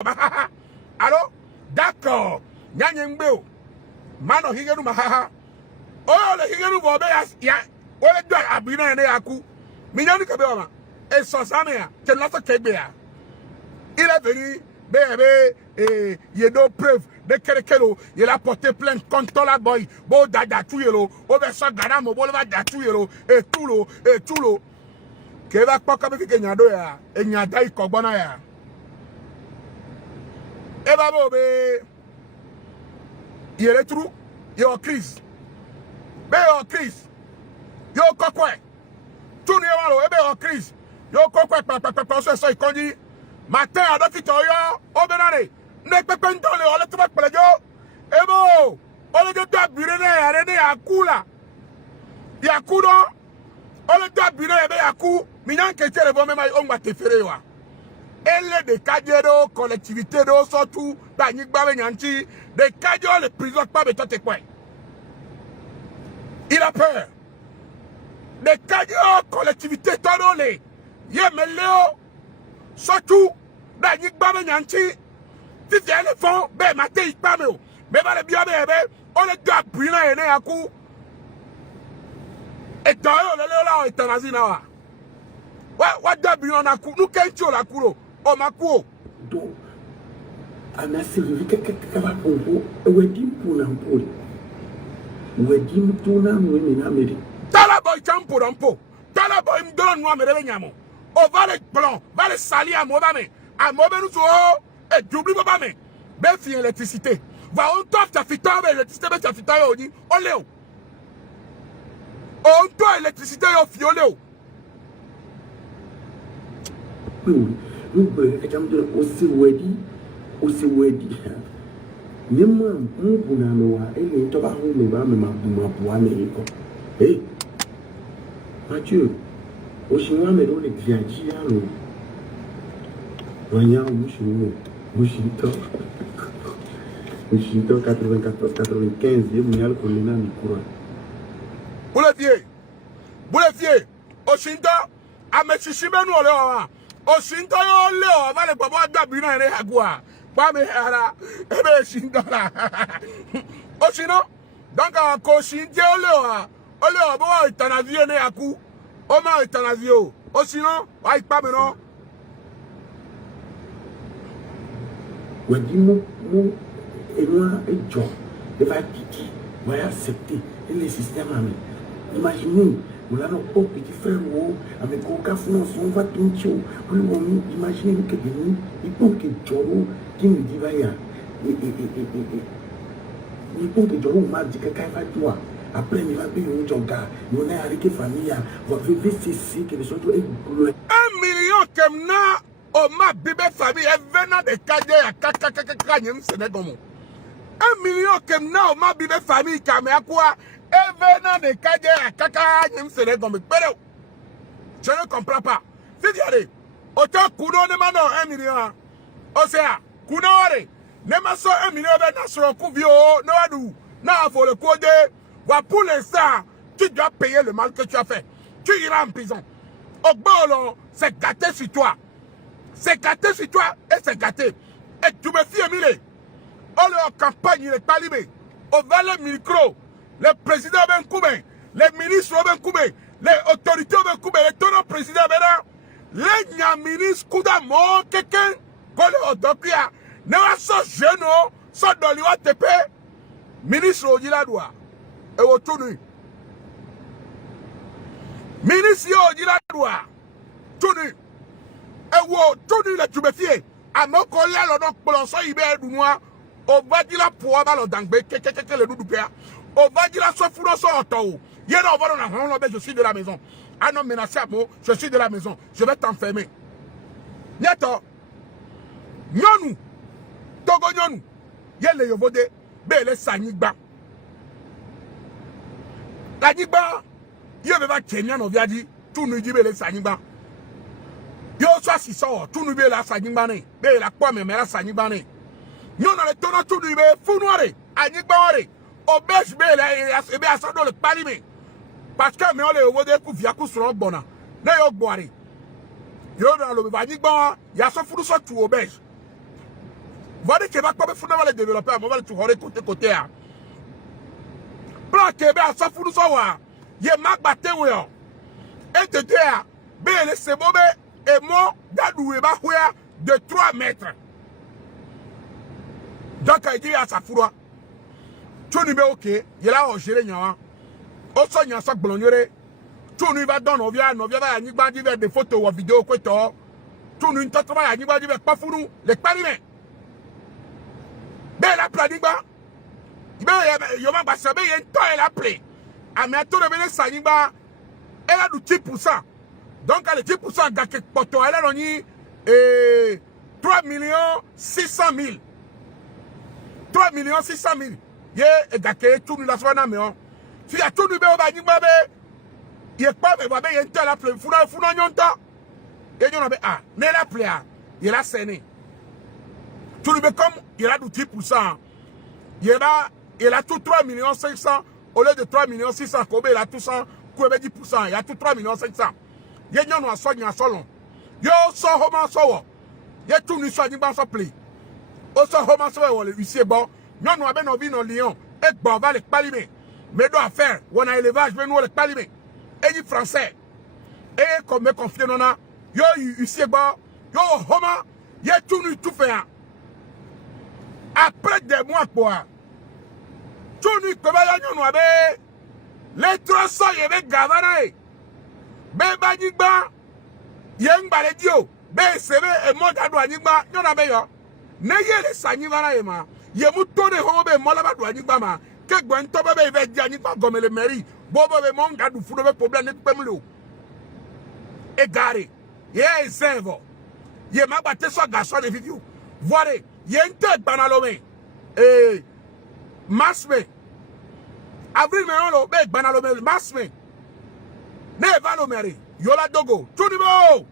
Allô? D'accord. Nyanyembe. Mano higenu mahaha. Oh, le higenu bobe ya. Ole do abina ne yaku. Minyani kabe wama. Et son samea. Tu l'as fait bien. Il est venu. Bébé. Et il y a deux preuves. De quelqu'un. Il a porté plainte contre la boy. Bon, dada tout yelo. Obersa gana mo bolva datu yelo. Et tout l'eau. Et tout l'eau. Keva kwa kabe fike nyado ya. E nyada ikobona ya. Eba bobe. Il est trou. Yo crise. Be yo crise. Yo kokwe. Tout n'est pas ebe yo crise. Yo kokwe pa so ikondi. Matin à d'ofito yo. Obenare. Ne pepe ndole ole tuba pelejo. Ebo. Ole de to abire na ya ne yakula. Yakudo. Ole de abire ebe yaku. Minyan kete bo mema ongba tefere wa. Elle de cadre collectivité de surtout Banik Babenyanti, de cadre les prisons pas de tout quoi. Il a peur. De cadre collectivité tololé. Yemeleo surtout Banik Babenyanti. Si c'est le fond, ben maté il pas mais va le bien bébé, on est deux brûlants et né à coup. Et dans le là est en Asie là. What deux brûlants à coup, nous qu'est-ce la couro. Oh ma cour. Donc, ana sirri kaka pongo wedim puna mpoli. Wedim tuna nwe na meri. Tala boy champo rampo. Tala boy mdolo nwa merebe nyamo. O vale blanc, vale sali à mobame. À mobenu so et dubli mobame. Be fi électricité. Va on top ta fitan be électricité be ta fitan yo ni. Oleo. On to électricité yo fi oleo. Nous de aussi wedi nema mbuna no wa ele to ba hu no ba me ma bo America eh Mathieu oshinwa me do le viaji alo wanya mushinwo mushito 94 95 ye munyal ko lina mi kura Boulevier Oshinto amechishimenu ole wa Oshinto yo le o vale babo adabina re agua pa me ara ebe Oshinto la Oshino donc ko Oshinje ole o bo itanavie ne aku o ma itanavio Oshino wa ipa me no wadimu mu enwa ejo e va piquer va accepter le système ami imaginez on a nos petits frères avec aucun financement on va tout tuer imaginez que nous il faut que Joro qui nous dit vaya il faut que Joro m'a dit que quand il va toi après il va payer un job on est avec la famille va vivre ceci que les autres est 1 million kemna o ma bibe famille e venant de cadre ya kaka nyem Sénégal 1 million kemna o ma bibe famille kame akwa e venant de cadre ya kaka nyem Sénégal pero je ne comprends pas si diade o ta kuno ne mano 1 million o sea kuno ore ne maso 1 million be na soro ku bio no adu na faut le code va pour l'instant tu dois payer le mal que tu as fait tu iras en prison au bolo c'est gâté sur toi. C'est gâté sur toi et c'est gâté. Et tu me fies, Emile. On est en campagne, il est pas libéré. On va le micro. Le président Ben Koubé, les ministres Ben Koubé, les autorités Ben Koubé, les tenants présidents Ben les ministres Kouda Mo, quelqu'un, qu'on est au Dokia, ne va pas jeune, sans Doliwa Tepe, ministre Odiladoua, et au Tounu. Ministre Odiladoua, Tounu. Et wo tout le tubefie amoko ya lo donc polonso ibe dunwa o badila poa ba lo dangbe keke le dudu pea o badila so furo so oto ye na o na hon be je suis de la maison ah non menacé mo je suis de la maison je vais t'enfermer nyato nyonu togo nyonu ye le yovode be le sanigba la nigba ye be ba Kenya no viadi tout nous dit be le sanigba yo so si so tu nu be la sagngbane be la kwa me la sagngbane yo na le tona tu nu be funuare anigbaore obesh be la be asado le palime parce que me on le wo de ku via ku soro bona na yo gboare yo na lo be anigba ya so furu so tu obesh Voilà que va pas faire les développeurs, on va tout côté. Plan que va ça fou nous savoir. Ye mak batte we. Et te dire, ben c'est bobé et moi d'adou e ba de 3 mètres. Donc il dit à sa foura. Tu n'y ok, il a géré nyawa. O so nya so gblonyere. Tu n'y va dans novia va ni gba divers des photos ou vidéos ko to. Tu n'y tata va ni gba divers pas funu les parime. Ben la planigba. Ben yo ma ba sabe yen to elle a play. A mais to de bene sanigba. Elle a du 10%. Donc elle est 10% gake poto elle a ni 3 600 000. 3 600 000. Ye gake tout nous la soina me on. Si ya tout nous be ba ni ba be. Ye pa be ba be yen to la play funa nyonta. Et on a ah, mais la pléa, il a scéné. Tout le monde comme il a du 10%. Il a tout 3 500 000 au lieu de 3 600 000. Kobe il a tout 100, Kobe 10%. Il a tout 3 500 000. Il y a un soin, solon. Yo so homa so. Il y a tout nous soin, il so play. O so homa so le huissier bon. Nous nous avons envie de Lyon. Et bon va les palimer. Mais doit faire. On a élevage, mais nous les palimer. Et dit français. Et comme me confie non na. Yo huissier bon. Yo homa. Il y a tout nous tout fait. Après des mois quoi. Tout nous peut pas nous abe. Les 300 yebe gavana. Beba nigba. Yeng baledio. Be sebe e moda do anigba. Yo na be yo. Neye le sanivana ema. Ye mu tone ho be mola ba do anigba ma. Ke gbo nto be be di anigba gomele meri. Bobo be mon gadu fu do be problem ne pemlo. E gare. Ye zevo. Ye ma batte so garçon de viviu. Voire. Ye nte banalome. Masme. Avril me on lo be banalome masme. Ne valomeri. Yola dogo. Tunibo.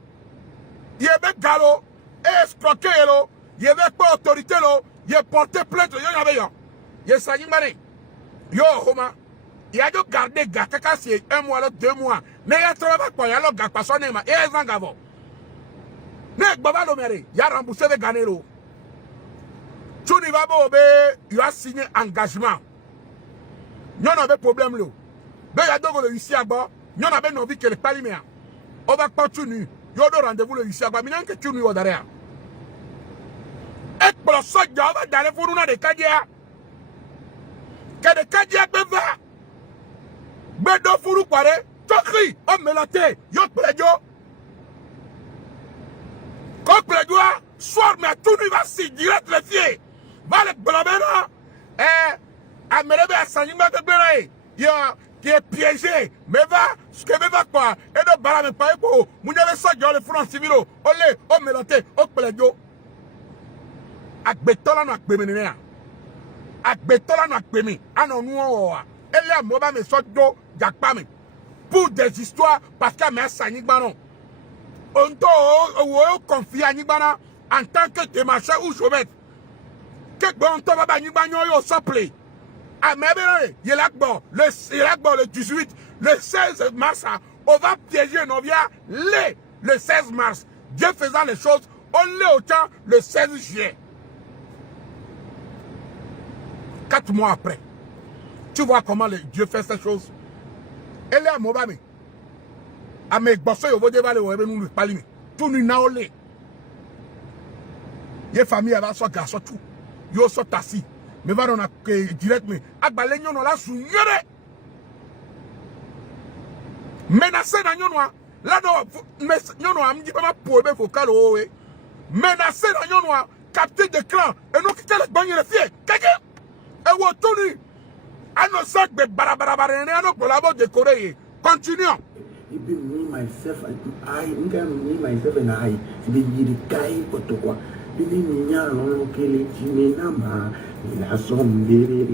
Ye be galo. Escroquer lo. Ye be pas autorité lo. Ye porter plainte yo yabe yo. Ye sani mane. Yo homa. Ya do garder ga kaka si 1 mois là 2 mois. Ne ya trova kwa ya lo ga paso ne ma. E zangavo. Ne gba valomeri. Ya rembourser be ganero. Tu n'y vas pas, tu as signé engagement. Nous avons un problème. Nous avons ici à bas. Nous avons envie que les Palimiens. On va continuer. Nous avons rendez-vous ici à bas. Mais nous avons que nous derrière. Et pour le sol, nous avons d'aller pour nous des Kadia. Que des Kadia beva. Bedo Fourou Pare. Tokri. On me l'a té. Yot Pledio. Quand Pledio, soir, mais tout nous va si direct les pieds. Va le blabera. Amelebe à Sanima de Bere. Qui est piégé. Mais va, ce que me va quoi. Et de balame pas pour. Mounave ça, le front civil. Olé, on me l'ate, on pledio. Akbetola no akbemenea. Akbetola no akbemi. Anon nous. Elle a moba me sodo, jakpame. Pour des histoires, parce qu'à mes Sanigbanon. On doit confier à Nibana en tant que démarcheur ou chômette. Que bon to baba ni banyo yo sople. A mebere, le 18, le 16 mars, on va piéger Novia le 16 mars. Dieu faisant les choses, on l'est au temps le 16 juillet. 4 mois après. Tu vois comment Dieu fait ces choses. Elle est à Mobame. A mes bossons, yo vode vale ou nous palime. Tout nous naolé. Ye famille va so garçon tout. Yo so tasi. Me va on a direct me. Agbale nyon la sou yere. Menacé na nyonwa. La no nyonwa amdi pa ma pobe vocal o we. Menacé na nyonwa capté de clan et nous qui le bagné le fier. Keke. E wo tonu. Ano sak be barabara ne ano kolabo décorer. Continuons. Even me myself and I the guy potokwa. Bili minya no kele jime nama ila sombere.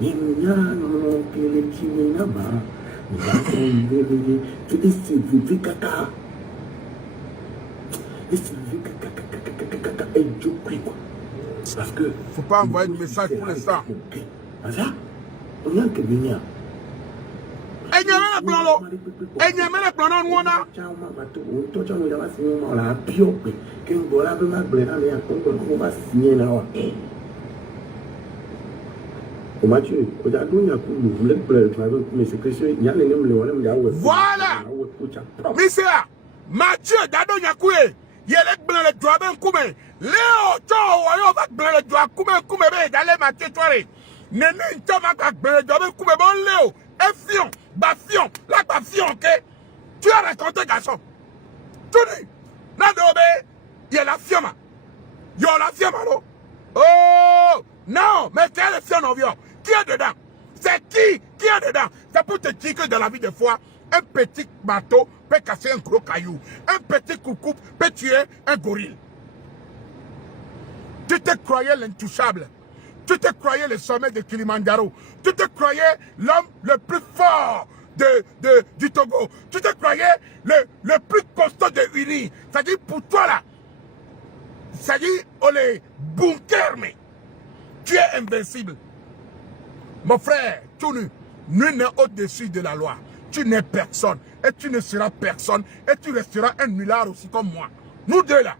Minya no kele jime nama ila sombere. This is kaka. This is kaka et je prie quoi. Parce que faut pas envoyer de message pour l'instant. Ça? On a que venir. Et il y a mele plano. Enye mele plano nuona. Chama bato to chama ya basi mo la piope. Ke ngola be magbera me akongo ko basi na wa. O Mathieu, o da dunya ku le pleur travail mais c'est que il y a les mêmes le wala mja we. Voilà. Misia, Mathieu da dunya ku e. Yele blan le doa ben kume. Leo to yo va blan le doa kume be dale Mathieu toire. Nene to va blan le doa ben kume bon Leo. E fion, ba fion, la ba fion ke. Tu as raconté garçon. Tu dis, Nadobe, il y a la fioma. Il y a la fioma, non? Oh, non, mais quelle est fiona, qui est dedans? C'est qui est dedans? C'est pour te dire que dans la vie de foi, un petit bateau peut casser un gros caillou. Un petit coucou peut tuer un gorille. Tu te croyais l'intouchable. Tu te croyais le sommet de Kilimanjaro. Tu te croyais l'homme le plus fort du Togo. Tu te croyais le plus costaud de Uni. C'est-à-dire pour toi là, c'est-à-dire on les bunkers, mais tu es invincible. Mon frère, nul n'est au-dessus de la loi. Tu n'es personne et tu ne seras personne et tu resteras un nulard aussi comme moi. Nous deux là,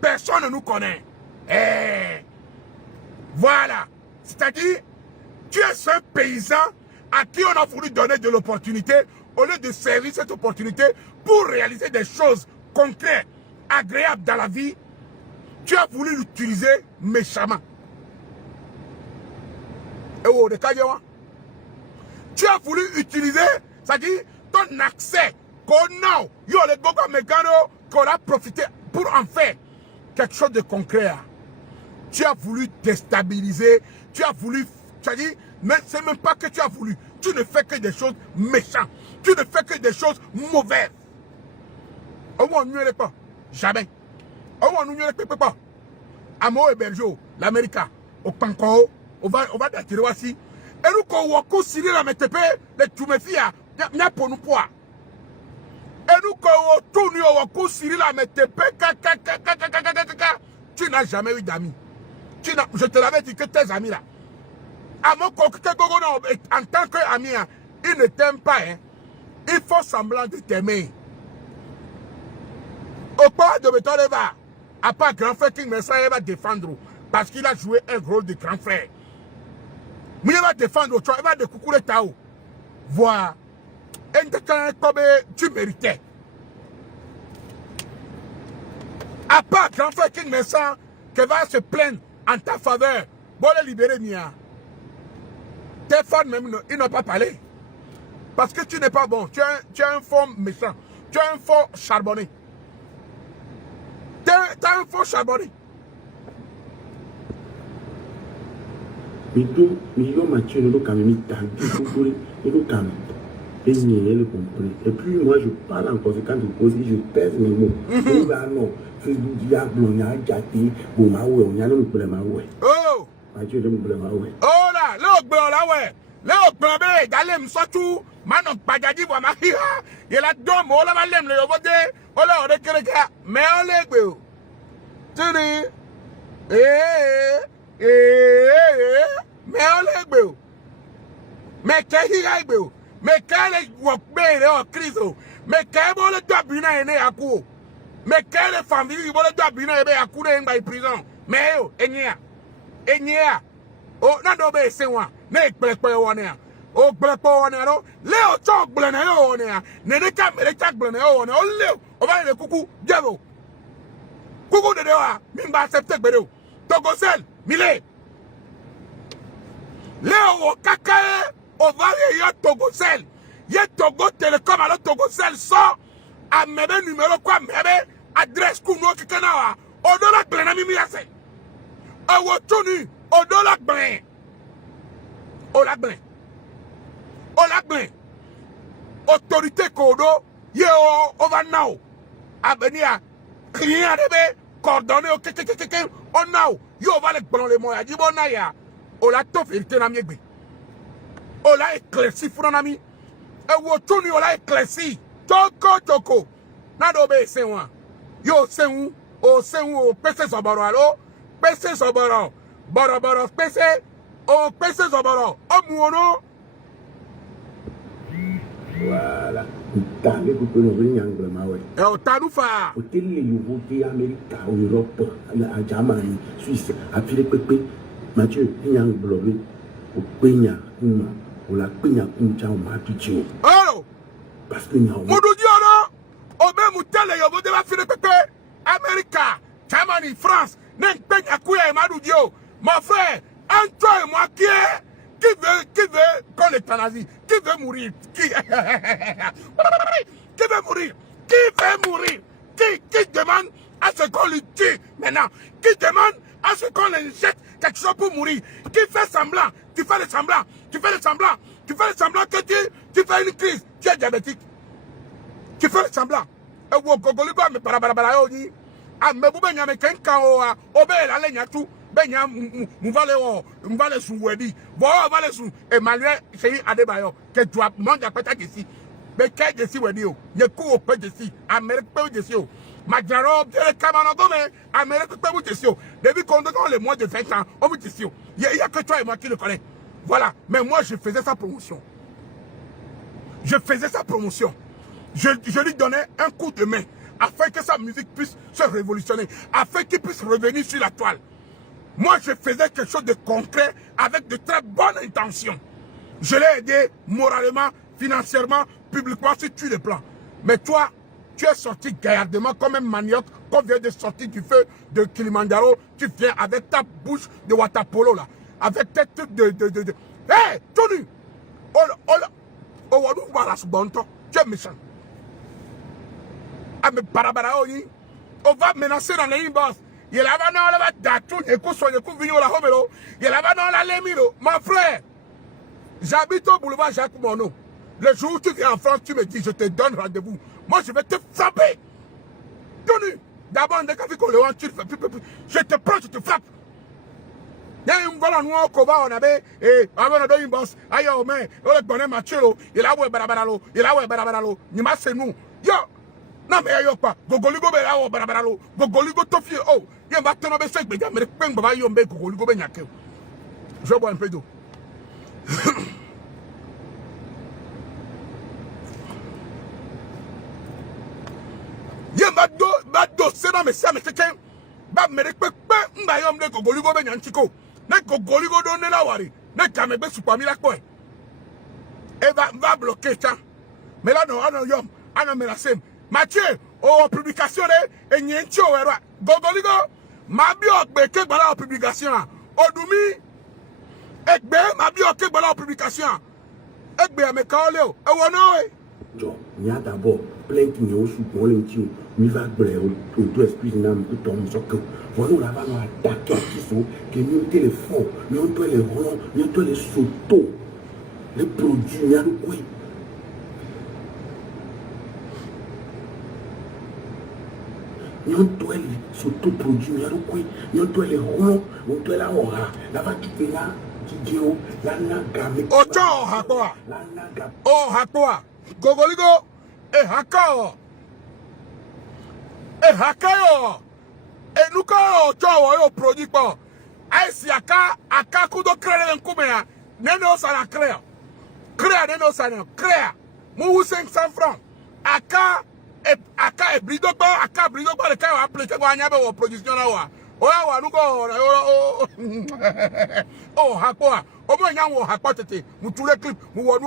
personne ne nous connaît. Voilà. C'est-à-dire, tu es un paysan à qui on a voulu donner de l'opportunité au lieu de servir cette opportunité pour réaliser des choses concrètes, agréables dans la vie. Tu as voulu l'utiliser méchamment. Tu as voulu utiliser, c'est-à-dire ton accès qu'on a, qu'on a profité pour en faire quelque chose de concret. Tu as voulu déstabiliser, tu as voulu, c'est-à-dire, mais c'est même pas que tu as voulu. Tu ne fais que des choses méchantes. Tu ne fais que des choses mauvaises. On ne nous pas. Jamais. On ne nous pas. Amo et Berjo, l'Amérique, au Panko, on va d'attirer aussi. Et nous, quand on va Cyril à mettre les Toumefia, il y a pour nous poids. Et nous, quand on tourne, on va Cyril à mettre tu n'as jamais eu d'amis. Je te l'avais dit que tes amis là. À mon côté, en tant qu'ami, ils ne t'aiment pas. Hein. Il faut semblant de t'aimer. Au pas de Betoneva, à part grand frère King Messa, il va défendre. Parce qu'il a joué un rôle de grand frère. Mais il va défendre, il va découper le Tao. Voilà. Et comme tu méritais. À part grand frère King Messa, qui va se plaindre en ta faveur, bon le libérer Mia. Tes fans même, ils n'ont pas parlé. Parce que tu n'es pas bon. Tu es un faux méchant. Tu es un faux charbonné. Tu es un faux charbonné. Mais Mathieu, nous quand même, et puis moi je parle en conséquence de cause, je pèse mes mots. Non, Facebook diable, on a gâté, bon, on a le problème. Oh! Mathieu, le problème. Oh là, le problème là, ouais. Le problème, d'aller me sortir, maintenant, pas dit, voilà, il a deux mots, là, malem, le vote, oh là, on est quelqu'un, mais on l'est, quoi. Tu dis, mais on l'est, quoi. Mais qu'est-ce qu'il y a, quoi? Mais quel est le crise? Mais quel est le droit de biner à coup? Mais quelle est famille qui veut le droit de biner à coup de prison? Mais oh, Enya, oh, non, c'est moi. Ne pas on est. Oh, on est. Léo, choc, blanc, on est. Ne pas me les tacs blanc, on est. Oh, Léo, on va le coucou, diabo. Coucou de dehors, mimba accepté, bédo. Togosel, Milé. Léo, kakae. On va y aller Togosel. Il y a Togo Télécom, alors Togosel sort à mes numéro quoi, mes adresse Kouno Kikanawa. Au dollar blanc, Mimiase. Au Wotonu, au dollar blanc. Au la blanc. Au la blanc. Autorité Kodo, yo, over now. Abenia, rien de coordonné au Kekekeke, on now. Yo, va les blancs les moyens. Dis bon, naïa. Au la tof, il te n'a mieux. On l'a éclairci, mon ami. Et vous tournez, on l'a éclairci. Toko. Nadobe, c'est moi. Yo, c'est où? Oh, c'est où? PC Soboro, allo? PC Soboro. Boro, PC. Oh, PC Soboro. Oh, mouno. Voilà. T'as les coupons de l'angle, ma ouais. Et au Tanoufa. Au télé, les nouveaux pays américains, en Europe, à Germanie, Suisse, à Philippe, Mathieu, l'angle bleu, au Pena, au la Pena, au Mapicho. Oh! Parce que nous avons. Moudoudiano, au même télé, il y a des Philippe, America, Germany, France, N'importe Kouya et Madoudio. Mon frère, toi et moi qui veut qu'on l'euthanasie? Qui veut mourir? Qui veut mourir? Qui veut mourir? Qui demande à ce qu'on le tue maintenant? Qui demande à ce qu'on le jette quelque chose pour mourir? Qui fait semblant? Tu fais le semblant. Tu fais le semblant. Tu fais le semblant que tu fais une crise. Tu es diabétique. Tu fais le semblant. Et vous, Gogoligo, mais parabarabara, ah, mais vous venez avec un chaos, obé la ligne à tout. Benya m'vale sous wedi bon vale sous Emmanuel Chéri Adebayo que tu as monde à pata ici mais qu'est de si wedi o ye ku o pe de si Amérique pe de si o Majaro de Camano Gome Amérique pe de si o depuis qu'on dans les mois de 20 ans on vous dit si o il y a que toi et moi qui le connais voilà mais moi je faisais sa promotion je lui donnais un coup de main afin que sa musique puisse se révolutionner afin qu'il puisse revenir sur la toile. Moi, je faisais quelque chose de concret avec de très bonnes intentions. Je l'ai aidé moralement, financièrement, publiquement sur tous les plans. Mais toi, tu es sorti gaillardement comme un manioc qu'on vient de sortir du feu de Kilimanjaro. Tu viens avec ta bouche de Watapolo là. Avec tes trucs de... Hé, Tony! Tu es méchant. Ah, mais on va menacer dans les inbox. Il y a la datou, et qu'on soit la homelo, il y a la lemino. Mon frère, j'habite au boulevard Jacques Monod. Le jour où tu viens en France, tu me dis, je te donne rendez-vous. Moi, je vais te frapper. Tony, d'abord, dès que tu le vois, je te prends, je te frappe. Il y a une bonne noix au combat, on avait, et avant de boss, aïe, mais, on est bonnet Mathieu, il a oué barabaralo, il a oué barabaralo, il m'a c'est nous. Yo! Non mais ayo pas Gogoligo be la barabaralo Gogoligo tofi oh il va te nommer ça mais mais pen baba yombe Gogoligo be nyake je bois un peu d'eau ye bado c'est dans mais ça mais c'est ba me pe mba yombe Gogoligo be nyantiko na Gogoligo donne la wari na kamebe supami la quoi et va bloquer ça mais là non yom ana me la sem Mathieu, oh, publication, et n'y est pas. Gogoligo, ma bio, que voilà la publication. Odumi, ekbe, ma bio, que voilà la publication. Ekbe, me kaoleo, et wonoe. Jo, il y a d'abord plein de choses pour les tirs. Mi va bleu, au tout esprit, n'am, tout tombe sur que. Voilà, là, va nous attaquer qui sont, qui nous téléphone, nous doit les ronds, nous doit les sautos, les produits, nous doit nous doit surtout produire nous doit les ronds nous doit la aura la va quitter là Didio la naga ocho hakoa la naga oh hakoa Gogoligo e hakao e hakayo e nuka ocho yo produit pa ai si aka kudo créer nkumea neno sana créer neno sana créer mu 500 francs aka brido ba le kai wa appelé ko anya be wo production na wa o nuko oh hakoa o mo nya wo hakoa tete mu tule clip mu wodu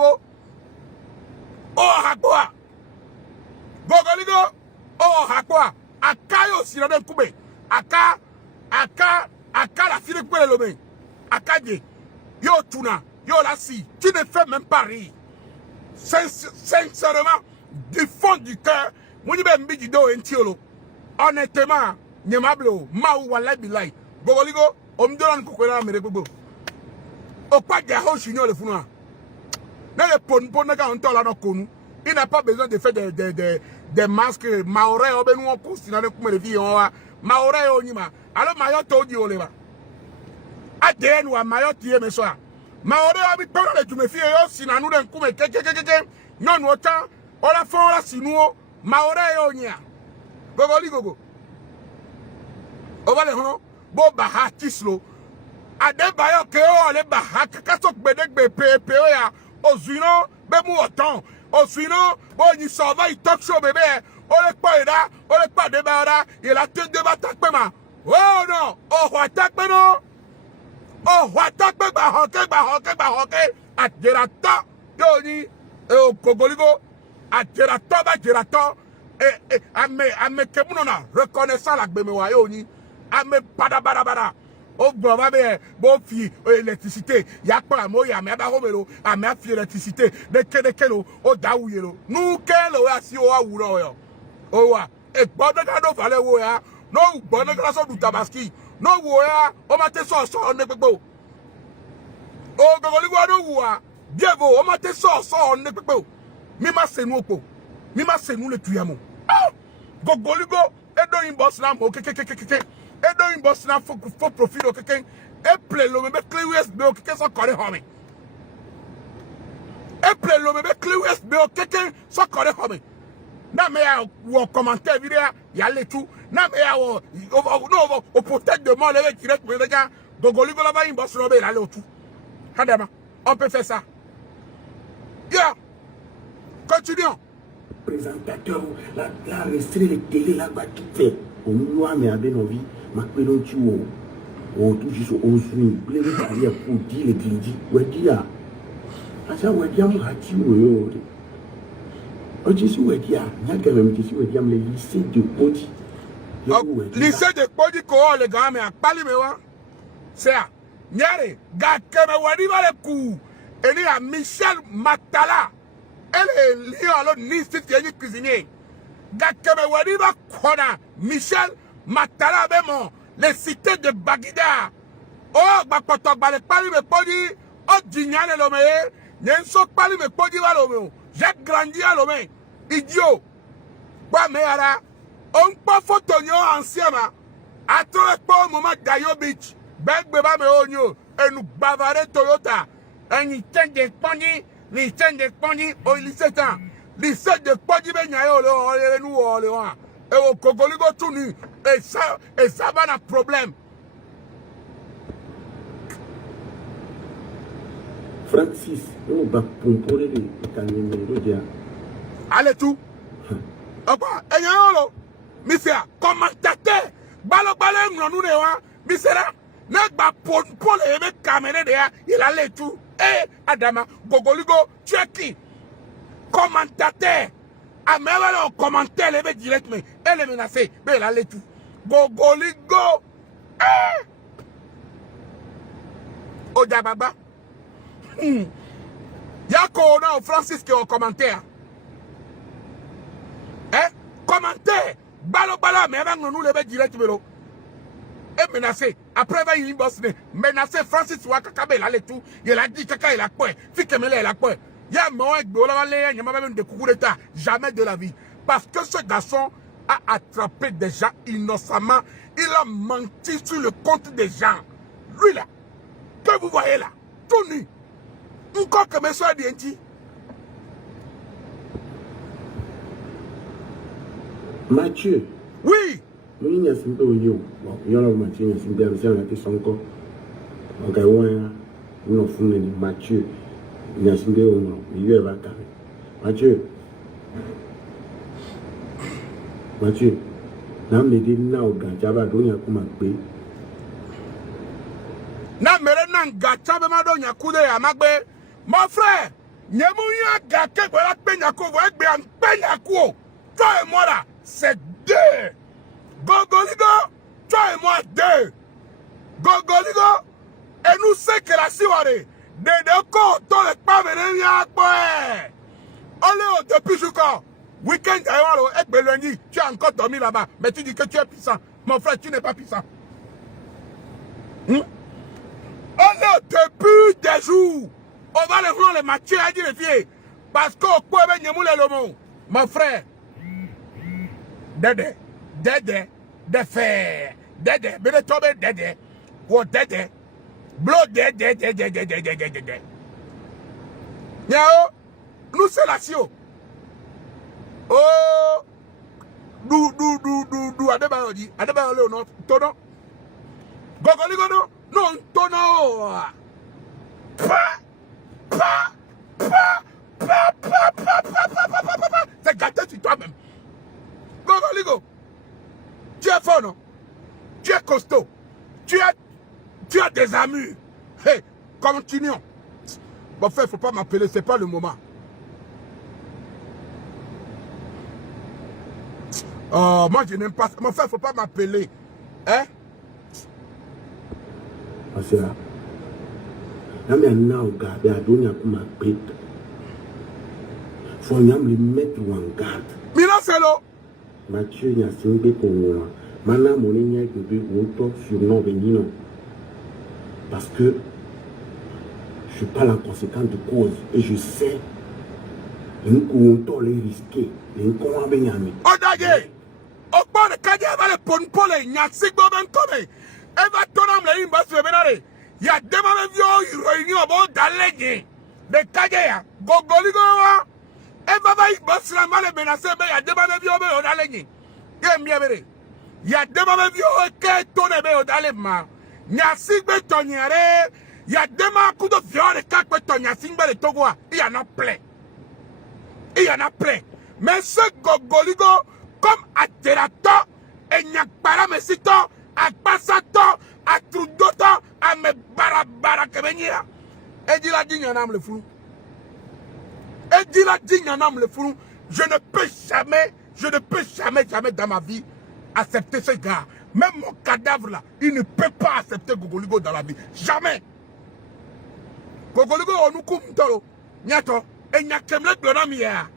oh hakoa Gogoligo oh hakoa aka yo si na nkube aka la fille ko le lobe aka je yo tuna yo la si tu ne fais même pas rire sincèrement du fond du cœur Mouni be mbiji do entiolo. Honnêtement, nyemablo, ma ou wala bilai. Gogoligo, omdoran kukwela mere gbogbo. Okwa dia ho shinyo le funwa. Na le pon na ka ontola no konu. Il n'a pas besoin de faire des masques maoré obenu on kusi na le kumele vi on wa. Maoré onyima. Alors mayo to di oleba. Aden wa mayo tie meso a. Maoré obi pon le tu me fi yo sinanu den kume kekekeke. Non otan, ola fon la sinuo. Maore yonya Gogoligo Obale hono bo baha tislo Adebayo ke o le baha kakasok bedek be pe ya ozuino be mu otan Osino, bon, il s'en va, il talk show, bébé. On est pas là, on est pas débarras. Il a tout débat, takpema. Oh non, oh, what takpeno? Oh, what takpema, hoke, à Gerata, Yoni, au Kogoligo, à Gerata, et à me kemunona, reconnaissant la Bemewa, Yoni, à me padabara. Oh, bon, bon, fille, électricité, y'a pas un mot, y'a merde à Romero, à ma fille électricité, de Kedekelo, au Daouyelo. Nous, quel oasi au Aouro, oh, et bon, de cadeau, fallait ouya, non, bon, de grâce au Tabaski, non, ouya, on m'a tes sorts, on n'est pas beau. Oh, Gogoliguano, ouya, Diego, on m'a tes sorts, on n'est pas beau. Mima, c'est nous, Mima, c'est nous le tuyamo. Ah, Gogoligo, et dans une bosse là, ok. Et dans une bosse là, faut profiter de quelqu'un. Et plaît le même clé USB, quelqu'un sans connaître homme. Et plaît le même clé USB, quelqu'un sans connaître homme. Na me ya ou commentaire vidéo, il y a les tout. Na me ya au peut-être de moi les direct mais les gars, Gogoligo là-bas une bosse là, il a le tout. Hadama, on peut faire ça. Yeah. Continuons. Présentateur, la restreint les télé là-bas tout fait. On nous a mis à Benovi. Ma pelon tu o tu jiso o swing blé barrière pour dire les dindi wedia asa wedia mo hati wo yo o jiso wedia nya ga même jiso wedia me lycée de Podi lycée de Podi ko le gars me akpali me wa c'est à nyare ga keme wadi ba le ku eni a Michel Matala elle li alo ni site ye cuisinier ga keme wadi ba kona Michel Matala Bemo, les cités de Bagida. Oh, Bakotok, le pali me podi, oh, Dignane l'homme, Yenso pali me podi va l'homme, j'ai grandi à l'homme, idiot. Bah, mais là, on peut photonio ancien, à trop pas au moment d'Ayo Beach, Beg Beba me onyo, et nous bavarder Toyota, un lycée de Pony, au lycée temps, lycée de Podi Benyayo, le et au Kogoligo tout nu. Et ça va un problème. Francis, on va pomper les canaux. Allez tout. Et y'a monsieur, commentateur, balo, nous ne voit, monsieur, n'est pas pour les caméras derrière, il allait tout. Eh, Adama, Gogoligo, tu es qui? Commentateur. Ah, mais voilà, commentaire, les mecs direct, mais elle est menacée, mais elle allait tout. Gogoligo. Eh! Odababa. Y'a qu'on a Francis qui est en commentaire. Hein? Commentaire. Balo, mais avant nous les mecs direct, mais et menacé. Après, il y a une bosse, menacé Francis Wakakabe, il allait tout. Il a dit caca, il a quoi? Fikemele, il a quoi? Il y a un moment il y a même des coups d'état. Jamais de la vie. Parce que ce garçon a attrapé des gens innocemment. Il a menti sur le compte des gens. Lui là, que vous voyez là, tout nu. Encore que mes soeurs d'Inti. Mathieu. Oui. Oui, il y a un peu de il y a Mathieu, il y a un peu de son corps. Donc, il y a Mathieu. Il y a un peu de Mathieu. Mathieu. Nam ne di na o gajaba do nya kuma gbe. Na mere na gajaba ma do nya kude ya magbe. Mon frère, nyemu ya gake gbe la pe nya ko bo egbe an pe nya ko. Toi et moi là, c'est deux. Gogoligo, toi et moi deux. Gogoligo, et nous c'est que la siware. De ko to le pa mere nya po e. Allez, depuis jusqu'à week-end, tu as encore dormi là-bas, mais tu dis que tu es puissant. Mon frère, tu n'es pas puissant. Allez, depuis des jours, on va les voir les matchs à dire les filles. Parce qu'on peut venir le mot. Mon frère, Dédé, de fer, Dédé, mais de tomber Dédé, ou Dédé, blo Dédé. Yao, nous c'est la sio. Oh, Adebayo no tono. Gogoligo no tono. Pa. C'est gâté sur toi-même. Gogoligo, tu es fort, non? Tu es costaud. Tu as des amis. Hey, continuons. Bon, frère, il ne faut pas m'appeler, ce n'est pas le moment. Oh, moi, je n'aime pas ça. Mon frère, il ne faut pas m'appeler. Hein? C'est là. Là, maintenant, regarde, à donner un coup ma bête. Il faut me mettre en garde. Mila, c'est l'eau. Mathieu, il y a 5 bêtes pour moi. Maintenant, mon ennemi est de on sur non venir. Parce que je suis pas la conséquence de cause. Et je sais. On doit les risquer. On va venir. Odage! Okbo de kaje va le ponpole nyasik bo ben kome. Eva tonam le imba se benare. Ya dema me vio réunion bo dalege. De kaje ya gogoligo wa. Eva va imba se la male menase be ya dema me vio be odalege. Ye miebere. Ya dema me vio ke tone be odalema. Nyasik be tonyare. Ya dema kudo vio de kakwe tonyasik be le togoa. Il y en a plein. Il y en a plein. Mais ce gogoligo, comme à Terato, et Nyakpara Mesito, à Passato, à Trudoto, à me barabara Kevenia. Et dit la digne en âme le fou. Et dit la digne en âme le fou. Je ne peux jamais dans ma vie accepter ce gars. Même mon cadavre là, il ne peut pas accepter Gogoligo dans la vie. Jamais. Gogoligo, on nous coupe tolo. Nyato, et Nyakemle Glonamia.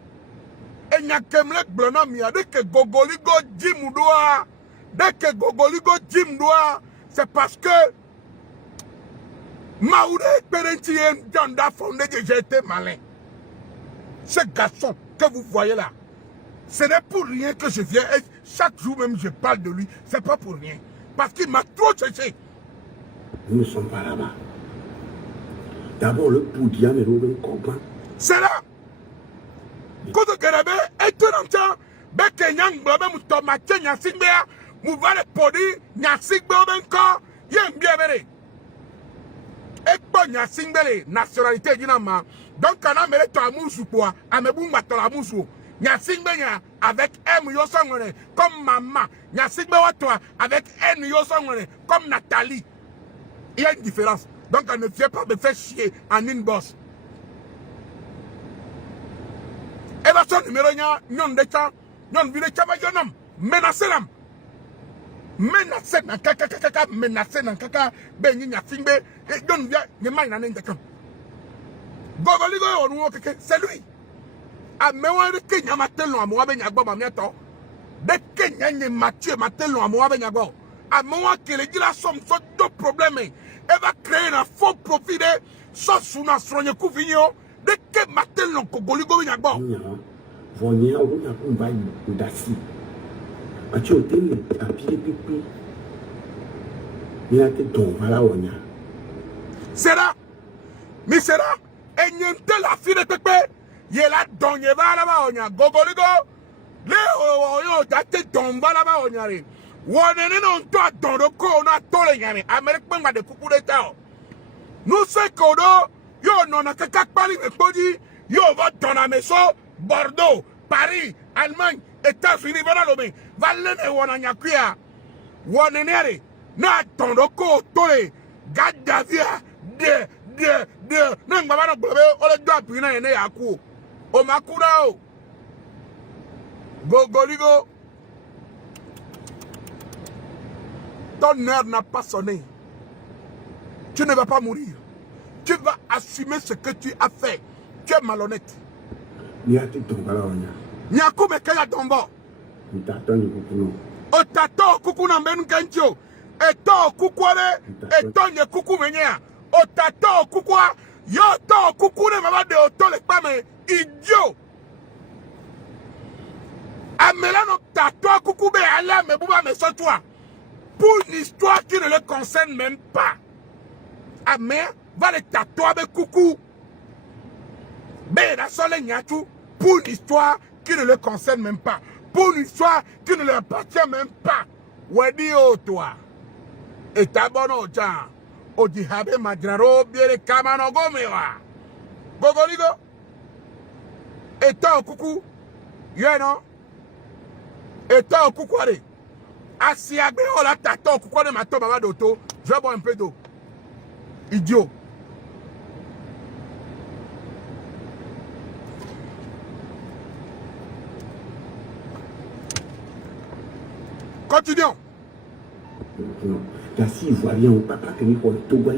Et Nyakemle Glonamia. Dès que Gogoligo Jimdoua, c'est parce que Maouré Perentien Danda fondé que j'ai été malin. Ce garçon que vous voyez là, ce n'est pour rien que je viens et chaque jour même je parle de lui. C'est pas pour rien. Parce qu'il m'a trop cherché. Nous ne sommes pas là-bas. D'abord, le Poudian et Robin Copain. C'est là. Quand on regarde, et tout le temps, Bekenyang, Bobem, Tomate, Nyasingbea, Mouvale Podi, Nyasingboben, Yen Biabere. Et bon, Nyasingbele, nationalité Dinama. Donc, on a mis le Tamoussou pour Amebou Matolamoussou. Nyasingbea avec M. Yosangone, comme maman. Nyasingbea toi avec N. Yosangone, comme Nathalie. Il y a une différence. Donc, on ne vient pas me faire chier en inbox. Et là, son numéro, non de temps, non de temps, non, menacé l'âme. Menacé dans kaka, menacé dans kaka, ben y a fingbe, et donne bien, y a mal dans l'index. Gogoligo, on voit que c'est lui. A mewa de Kenya Matelon, à moi, ben yagbo, ma miato. De Kenya, y a Mathieu Matelon, à moi, ben yagbo. À moi, que les gars sont deux problèmes. Elle va créer un faux profil de Sosuna Sonia Kouvigno. De que Matelon, Gogoligo, y a bon. Voyez, on a un bail d'assis. A tu hôtel à pied pipi. Il a été ton voilà on a. C'est là. Mais c'est là. Et n'y a la fille de Pepe. Il est là, donc il va là-bas on a. Gogoligo. Les datés tomba là-bas on a. Wanene non toi dans le co on a tolé yami. Amérique pas de coucou d'état. Nous c'est kodo. Yo non a kaka pali me body. Yo va dans la maison. Bordeaux, Paris, Allemagne, États-Unis, voilà l'homme. Valene wananyakuya. Wanenere. Na tondoko tole. Gadavia. De. Nang babana bobe. Ole doa pina ene yaku. O makuna o. Gogoligo. Ton heure n'a pas sonné. Tu ne vas pas mourir. Tu vas assumer ce que tu as fait. Tu es malhonnête. Nyaku Mekaya Dombo. Otato Kukuna Menkencho. Eto Kukwale. Eto Nye Kuku Menya. Otato Kukwa. Yoto Kukune Mabade Otole Pame. Idiot. Amelano Tato Kukube Allah Mebouba Mesotwa. Pour une histoire qui ne le concerne même pas. Amen va le tatouer avec coucou. Mais la seule Nyaku. Pour une histoire qui ne le concerne même pas. Pour une histoire qui ne lui appartient même pas. Wedi o toi. Et tabono jan. Odi habe madraro biere kamano gomewa. Gogoligo. Et toi, coucou. You know? Et toi, coucou, allez. Asiagbe, oh là, t'attends, coucou, de ma tombe, maman d'auto. Je vais boire un peu d'eau. Idiot. Continuons. Non, la si ivoirien, papa, que nous pour le Togo.